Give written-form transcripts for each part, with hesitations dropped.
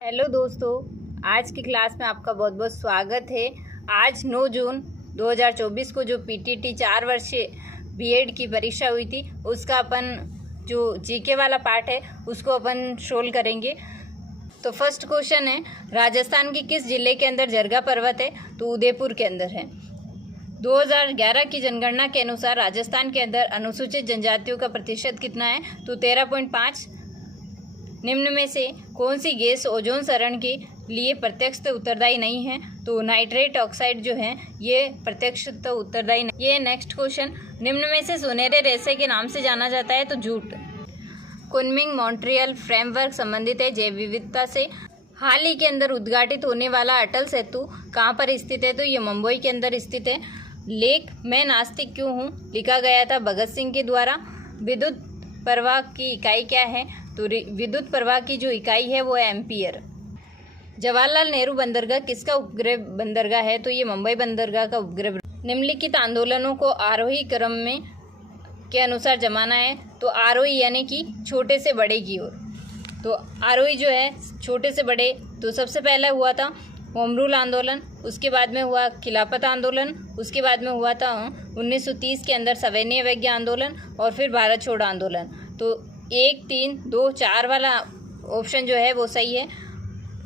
Hello दोस्तों, आज की क्लास में आपका बहुत बहुत स्वागत है। आज 9 जून 2024 को जो पीटीटी 4 वर्षीय बीएड की परीक्षा हुई थी उसका अपन जो जीके वाला पार्ट है उसको अपन सोल्व करेंगे। तो फर्स्ट क्वेश्चन है, राजस्थान के किस जिले के अंदर जरगा पर्वत है? तो उदयपुर के अंदर है। 2011 की जनगणना के अनुसार राजस्थान के अंदर अनुसूचित जनजातियों का प्रतिशत कितना है? तो 13.5। निम्न में से कौन सी गैस ओजोन सरण के लिए प्रत्यक्ष उत्तरदायी नहीं है? तो नाइट्रेट ऑक्साइड जो है ये प्रत्यक्ष उत्तरदायी नहीं। ये नेक्स्ट क्वेश्चन, निम्न में से सुनहरे रेशे के नाम से जाना जाता है? तो झूठ। कुनमिंग मॉन्ट्रियल फ्रेमवर्क संबंधित है जैव विविधता से। हाल ही के अंदर उद्घाटित होने वाला अटल सेतु कहाँ पर स्थित है? तो ये मुंबई के अंदर स्थित है। लेख मैं नास्तिक क्यों हूँ लिखा गया था भगत सिंह के द्वारा। विद्युत प्रवाह की इकाई क्या है? तो विद्युत प्रवाह की जो इकाई है वो है एम्पियर। जवाहरलाल नेहरू बंदरगाह किसका उपग्रह बंदरगाह है? तो ये मुंबई बंदरगाह का उपग्रह। निम्नलिखित आंदोलनों को आरोही क्रम में के अनुसार जमाना है? तो आरोही यानी कि छोटे से बड़े की ओर। तो आरोही जो है छोटे से बड़े, तो सबसे पहला हुआ था होम रूल आंदोलन, उसके बाद में हुआ खिलाफत आंदोलन, उसके बाद में हुआ था 1930 के अंदर सविनय अवज्ञा आंदोलन और फिर भारत छोड़ो आंदोलन। तो 1, 3, 2, 4 वाला ऑप्शन जो है वो सही है।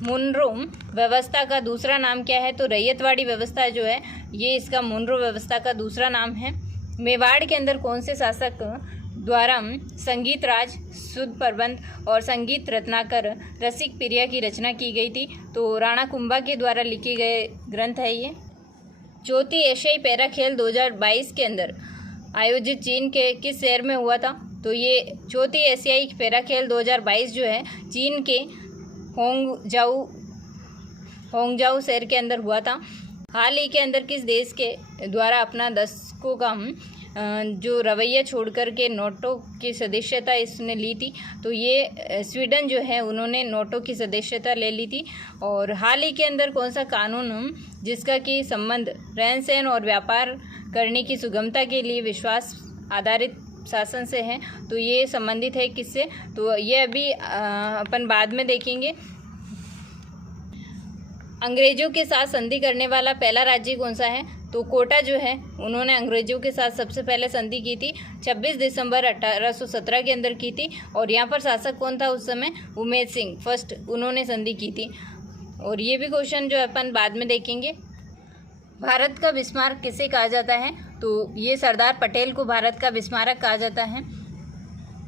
मुनरो व्यवस्था का दूसरा नाम क्या है? तो रैयतवाड़ी व्यवस्था जो है ये इसका मुनरो व्यवस्था का दूसरा नाम है। मेवाड़ के अंदर कौन से शासक द्वारा संगीत राज, शुद्ध प्रबंध और संगीत रत्नाकर रसिक प्रिया की रचना की गई थी? तो राणा कुंभा के द्वारा लिखे गए ग्रंथ है ये। चौथी एशियाई पैरा खेल 2022 के अंदर आयोजित चीन के किस शहर में हुआ था? तो ये चौथी एशियाई पैरा खेल 2022 जो है चीन के होंगजाऊ शहर के अंदर हुआ था। हाल ही के अंदर किस देश के द्वारा अपना दशकों का जो रवैया छोड़कर के नोटो की सदस्यता इसने ली थी? तो ये स्वीडन जो है उन्होंने नोटो की सदस्यता ले ली थी। और हाल ही के अंदर कौन सा कानून जिसका कि संबंध रहन सहन और व्यापार करने की सुगमता के लिए विश्वास आधारित शासन से है? तो ये संबंधित है किससे? तो ये अभी अपन बाद में देखेंगे। अंग्रेजों के साथ संधि करने वाला पहला राज्य कौन सा है? तो कोटा जो है उन्होंने अंग्रेजों के साथ सबसे पहले संधि की थी 26 दिसंबर 1817 के अंदर की थी। और यहाँ पर शासक कौन था उस समय? उमेद सिंह फर्स्ट, उन्होंने संधि की थी। और ये भी क्वेश्चन जो अपन बाद में देखेंगे। भारत का बिस्मारक किसे कहा जाता है? तो ये सरदार पटेल को भारत का बिस्मारक कहा जाता है।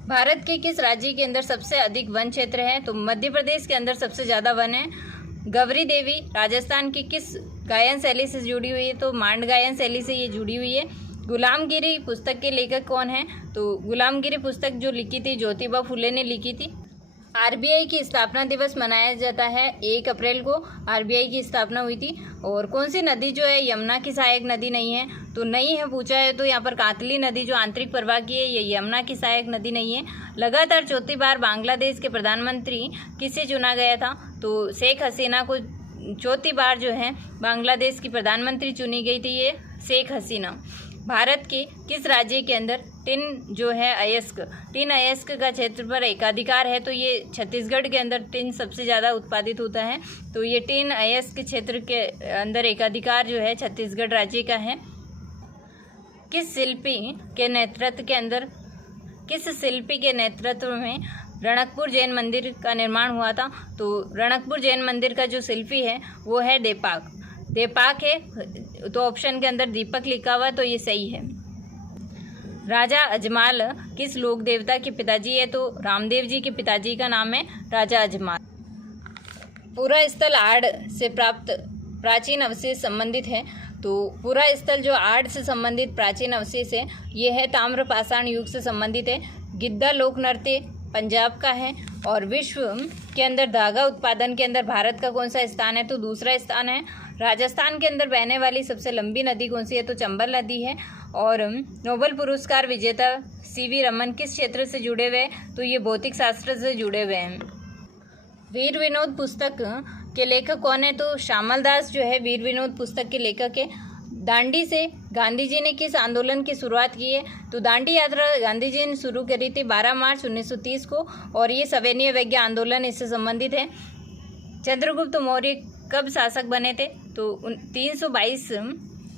भारत के किस राज्य के अंदर सबसे अधिक वन क्षेत्र है? तो मध्य प्रदेश के अंदर सबसे ज़्यादा वन है। गौरी देवी राजस्थान की किस गायन शैली से जुड़ी हुई है? तो मांड गायन शैली से ये जुड़ी हुई है। गुलामगिरी पुस्तक के लेखक कौन है? तो गुलामगिरी पुस्तक जो लिखी थी ज्योतिबा फुले ने लिखी थी। आरबीआई की स्थापना दिवस मनाया जाता है 1 अप्रैल को आरबीआई की स्थापना हुई थी। और कौन सी नदी जो है यमुना की सहायक नदी नहीं है? तो नहीं है पूछा है तो यहाँ पर कातली नदी जो आंतरिक प्रवाह की है ये यमुना की सहायक नदी नहीं है। लगातार चौथी बार बांग्लादेश के प्रधानमंत्री किसे चुना गया था? तो शेख हसीना को चौथी बार जो है बांग्लादेश की प्रधानमंत्री चुनी गई थी ये शेख हसीना। भारत के किस राज्य के अंदर टिन जो है टिन अयस्क का क्षेत्र पर एकाधिकार है? तो ये छत्तीसगढ़ के अंदर टिन सबसे ज़्यादा उत्पादित होता है। तो ये टिन अयस्क क्षेत्र के अंदर एकाधिकार जो है छत्तीसगढ़ राज्य का है। किस शिल्पी के नेतृत्व में रणकपुर जैन मंदिर का निर्माण हुआ था? तो रणकपुर जैन मंदिर का जो शिल्पी है वो है देपाक है। तो ऑप्शन के अंदर दीपक लिखा हुआ तो ये सही है। राजा अजमाल किस लोक देवता के पिताजी है? तो रामदेव जी के पिताजी का नाम है राजा अजमाल। पूरा स्थल आड़ से प्राप्त प्राचीन अवशेष संबंधित है? तो पूरा स्थल जो आड़ से संबंधित प्राचीन अवशेष है ये है ताम्र पाषाण युग से संबंधित है। गिद्धा लोक नृत्य पंजाब का है। और विश्व के अंदर धागा उत्पादन के अंदर भारत का कौन सा स्थान है? तो दूसरा स्थान है। राजस्थान के अंदर बहने वाली सबसे लंबी नदी कौन सी है? तो चंबल नदी है। और नोबेल पुरस्कार विजेता सीवी रमन किस क्षेत्र से जुड़े हुए हैं? तो ये भौतिक शास्त्र से जुड़े हुए हैं। वीर विनोद पुस्तक के लेखक कौन है? तो श्यामल दास जो है वीर विनोद पुस्तक के लेखक है। दांडी से गांधी जी ने किस आंदोलन की शुरुआत की है? तो दांडी यात्रा गांधी जी ने शुरू करी थी 12 मार्च 1930 को और ये सविनय अवज्ञा आंदोलन इससे संबंधित है। चंद्रगुप्त मौर्य कब शासक बने थे? तो 322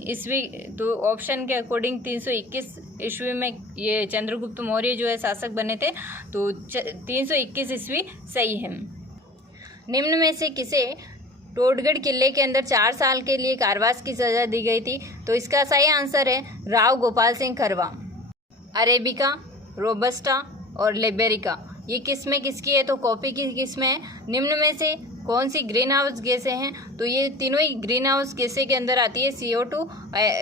ईस्वी। तो ऑप्शन के अकॉर्डिंग 321 ईस्वी में ये चंद्रगुप्त मौर्य जो है शासक बने थे। तो 321 ईस्वी सही है। निम्न में से किसे टोडगढ़ किले के अंदर 4 साल के लिए कारावास की सजा दी गई थी? तो इसका सही आंसर है राव गोपाल सिंह खरवा। अरेबिका, रोबस्टा और लिबेरिका ये किस्में किसकी है? तो कॉफी की किस्में हैं। निम्न में से कौन सी ग्रीन हाउस गैसें हैं? तो ये तीनों ही ग्रीन हाउस गैसें के अंदर आती है। CO2,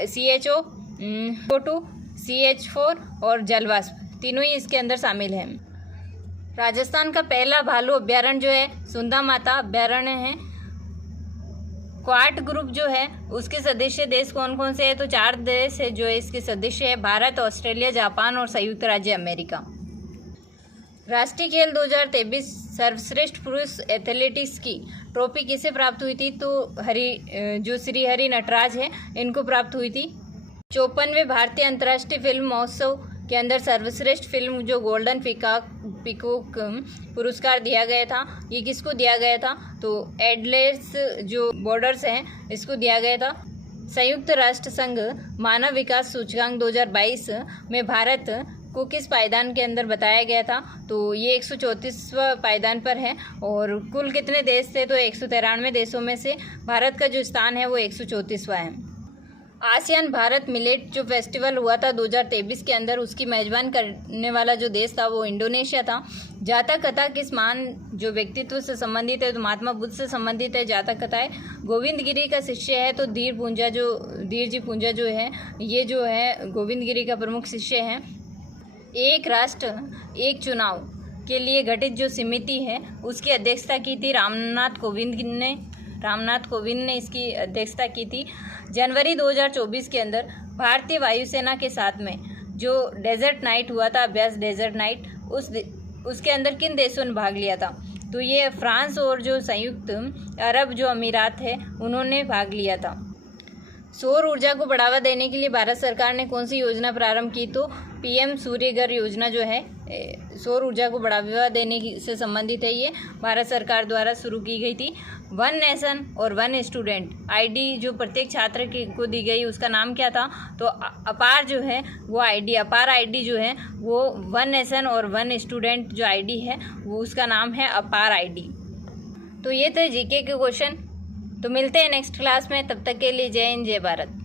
CHO, CO2, CH4 और जलवाष्प, तीनों ही इसके अंदर शामिल हैं। राजस्थान का पहला भालू अभ्यारण्य जो है सुंदा माता अभ्यारण्य है। क्वाड ग्रुप जो है उसके सदस्य देश कौन कौन से हैं? तो 4 देश है जो इसके सदस्य है, भारत, ऑस्ट्रेलिया, जापान और संयुक्त राज्य अमेरिका। राष्ट्रीय खेल 2023 सर्वश्रेष्ठ पुरुष एथलेटिक्स की ट्रॉफी किसे प्राप्त हुई थी? तो जो श्री हरि नटराज है इनको प्राप्त हुई थी। 54वें भारतीय अंतर्राष्ट्रीय फिल्म महोत्सव के अंदर सर्वश्रेष्ठ फिल्म जो गोल्डन पीकॉक पुरस्कार दिया गया था, ये किसको दिया गया था? तो एडलेस जो बॉर्डर्स हैं इसको दिया गया था। संयुक्त राष्ट्र संघ मानव विकास सूचकांक 2022 में भारत को किस पायदान के अंदर बताया गया था? तो ये 134वां पायदान पर है। और कुल कितने देश थे? तो 193 देशों में से भारत का जो स्थान है वो 134वां है। आसियान भारत मिलेट जो फेस्टिवल हुआ था 2023 के अंदर, उसकी मेजबान करने वाला जो देश था वो इंडोनेशिया था। जातक कथा किस महान जो व्यक्तित्व से संबंधित है? तो महात्मा बुद्ध से संबंधित है जातक कथाएं। गोविंद गिरी का शिष्य है तो धीर जी पूंजा जो है ये जो है गोविंद गिरी का प्रमुख शिष्य है। एक राष्ट्र एक चुनाव के लिए गठित जो समिति है उसकी अध्यक्षता की थी रामनाथ कोविंद ने इसकी अध्यक्षता की थी। जनवरी 2024 के अंदर भारतीय वायुसेना के साथ में जो डेजर्ट नाइट हुआ था, अभ्यास डेजर्ट नाइट, उसके अंदर किन देशों ने भाग लिया था? तो ये फ्रांस और जो संयुक्त अरब जो अमीरात है उन्होंने भाग लिया था। सौर ऊर्जा को बढ़ावा देने के लिए भारत सरकार ने कौन सी योजना प्रारंभ की? तो PM सूर्यघर योजना जो है सौर ऊर्जा को बढ़ावा देने से संबंधित है, ये भारत सरकार द्वारा शुरू की गई थी। 1 नेशन और 1 स्टूडेंट ID जो प्रत्येक छात्र को दी गई उसका नाम क्या था? तो अपार जो है वो अपार ID जो है वो 1 नेशन और 1 स्टूडेंट जो ID है वो उसका नाम है अपार ID। तो ये थे GK के क्वेश्चन। तो मिलते हैं नेक्स्ट क्लास में, तब तक के लिए जय हिंद जय भारत।